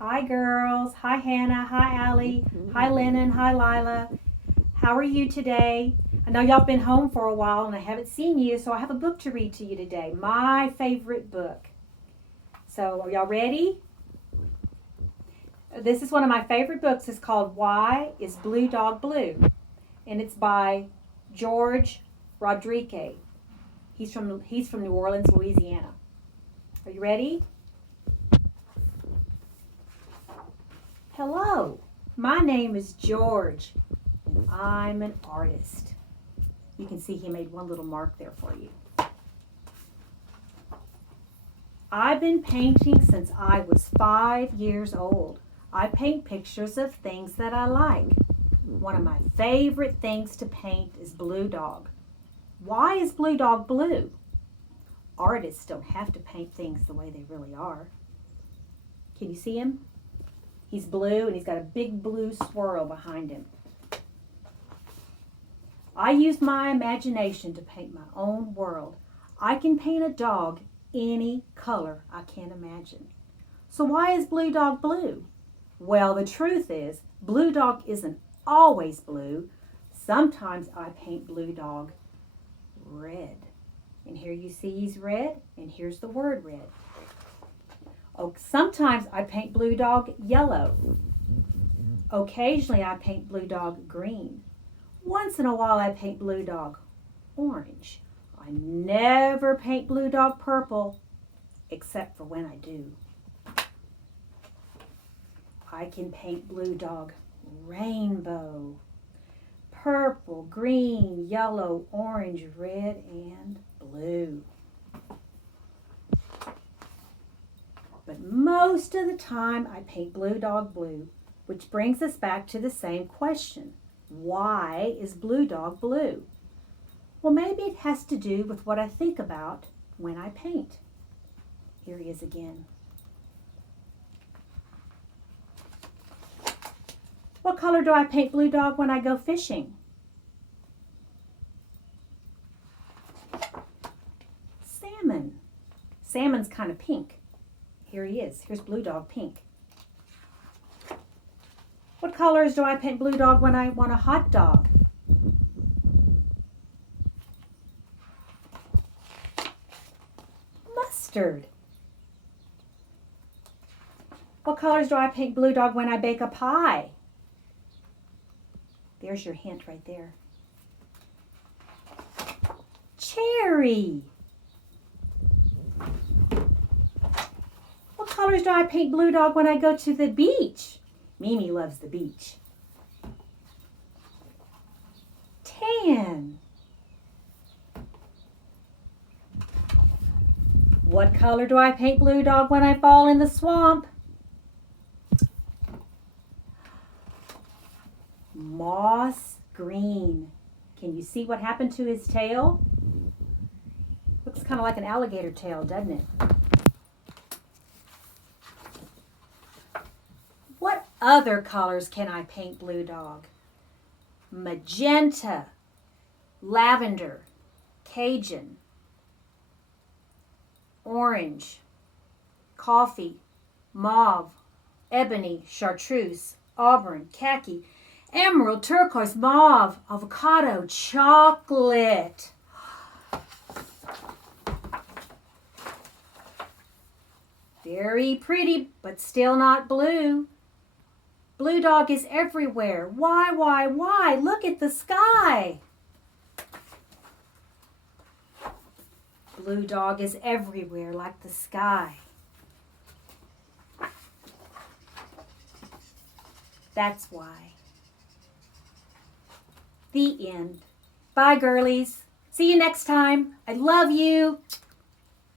Hi, girls. Hi, Hannah. Hi, Allie. Hi, Lennon. Hi, Lila. How are you today? I know y'all been home for a while and I haven't seen you, so I have a book to read to you today. My favorite book. So, are y'all ready? This is one of my favorite books. It's called Why is Blue Dog Blue? And it's by George Rodrigue. He's from New Orleans, Louisiana. Are you ready? Hello, my name is George, and I'm an artist. You can see he made one little mark there for you. I've been painting since I was 5 years old. I paint pictures of things that I like. One of my favorite things to paint is Blue Dog. Why is Blue Dog blue? Artists don't have to paint things the way they really are. Can you see him? He's blue and he's got a big blue swirl behind him. I use my imagination to paint my own world. I can paint a dog any color I can imagine. So why is Blue Dog blue? Well, the truth is, Blue Dog isn't always blue. Sometimes I paint Blue Dog red. And here you see he's red, and here's the word red. Oh, sometimes I paint Blue Dog yellow. Occasionally I paint Blue Dog green. Once in a while I paint Blue Dog orange. I never paint Blue Dog purple, except for when I do. I can paint Blue Dog rainbow. Purple, green, yellow, orange, red, and blue. But most of the time I paint Blue Dog blue, which brings us back to the same question. Why is Blue Dog blue? Well, maybe it has to do with what I think about when I paint. Here he is again. What color do I paint Blue Dog when I go fishing? Salmon. Salmon's kind of pink. Here he is. Here's Blue Dog pink. What colors do I paint Blue Dog when I want a hot dog? Mustard. What colors do I paint Blue Dog when I bake a pie? There's your hint right there. Cherry. What colors do I paint Blue Dog when I go to the beach? Mimi loves the beach. Tan. What color do I paint Blue Dog when I fall in the swamp? Moss green. Can you see what happened to his tail? Looks kind of like an alligator tail, doesn't it? What other colors can I paint Blue Dog? Magenta, lavender, Cajun, orange, coffee, mauve, ebony, chartreuse, auburn, khaki, emerald, turquoise, mauve, avocado, chocolate. Very pretty, but still not blue. Blue Dog is everywhere. Why? Look at the sky. Blue Dog is everywhere like the sky. That's why. The end. Bye, girlies. See you next time. I love you.